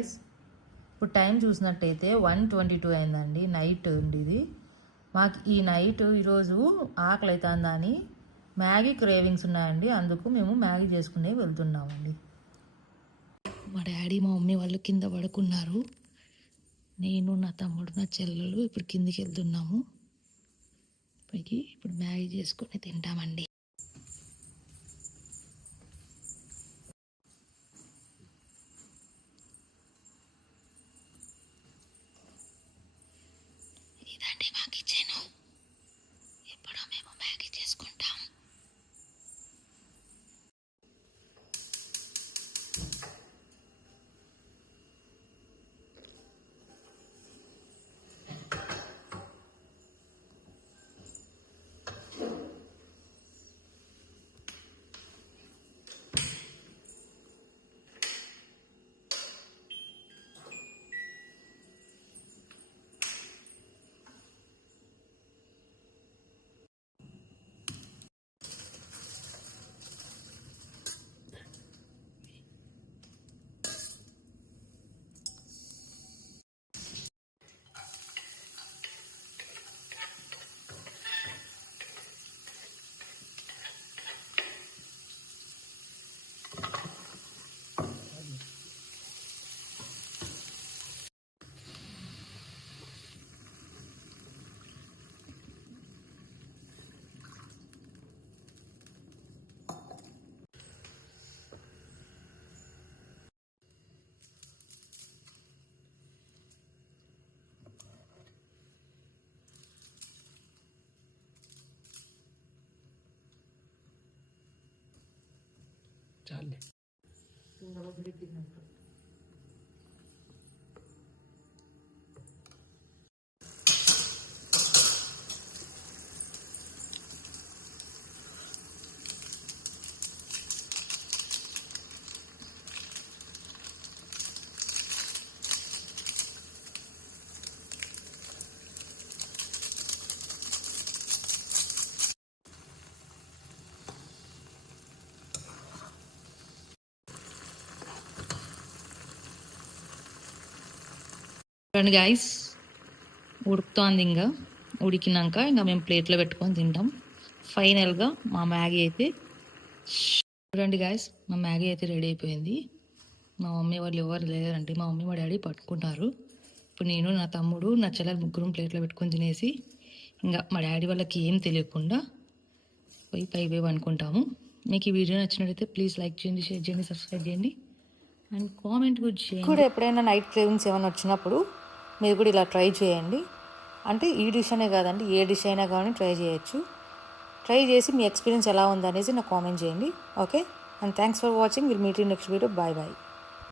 Guys, ఇప్పుడు time చూసినట్టయితే 1:22 అయిందండి. నైట్ అండి ఇది. మాకు ఈ నైట్ ఈరోజు ఆకలి అవుతుందని మ్యాగీ క్రేవింగ్స్ ఉన్నాయండి. అందుకు మేము మ్యాగీ చేసుకునే వెళ్తున్నామండి. మా డాడీ మా మమ్మీ వాళ్ళు కింద పడుకున్నారు. నేను నా తమ్ముడు నా చెల్లెలు ఇప్పుడు కిందికి వెళ్తున్నాము. పైకి ఇప్పుడు మ్యాగీ చేసుకొని తింటామండి. ఇదండి మా కిచెన్. ఇప్పుడు మేము మ్యాగీ చేసుకుంటాం. చాలే చూడండి గాయస్, ఉడుకుతోంది. ఇంకా ఉడికినాక ఇంకా మేము ప్లేట్లో పెట్టుకొని తింటాం. ఫైనల్గా మా మ్యాగీ అయితే చూడండి గాయస్, మా మ్యాగీ అయితే రెడీ అయిపోయింది. మా మమ్మీ వాళ్ళు ఎవరు లేరంటే మా మమ్మీ మా డాడీ పట్టుకుంటారు. ఇప్పుడు నేను నా తమ్ముడు నా చెల్లెలు ముగ్గురం ప్లేట్లో పెట్టుకొని తినేసి ఇంకా మా డాడీ వాళ్ళకి ఏం తెలియకుండా పోయి అనుకుంటాము. మీకు ఈ వీడియో నచ్చినట్టయితే ప్లీజ్ లైక్ చేయండి, షేర్ చేయండి, సబ్స్క్రైబ్ చేయండి అండ్ కామెంట్ కూడా చేయండి. కూడా ఎప్పుడైనా నైట్ క్రేవింగ్స్ ఏమైనా వచ్చినప్పుడు మీరు కూడా ఇలా ట్రై చేయండి. అంటే ఈ డిష్ అనే కాదండి, ఏ డిష్ అయినా కానీ ట్రై చేయొచ్చు. ట్రై చేసి మీ ఎక్స్పీరియన్స్ ఎలా ఉందనేసి నాకు కామెంట్ చేయండి. Okay, and thanks for watching. Will meet you next video. Bye bye.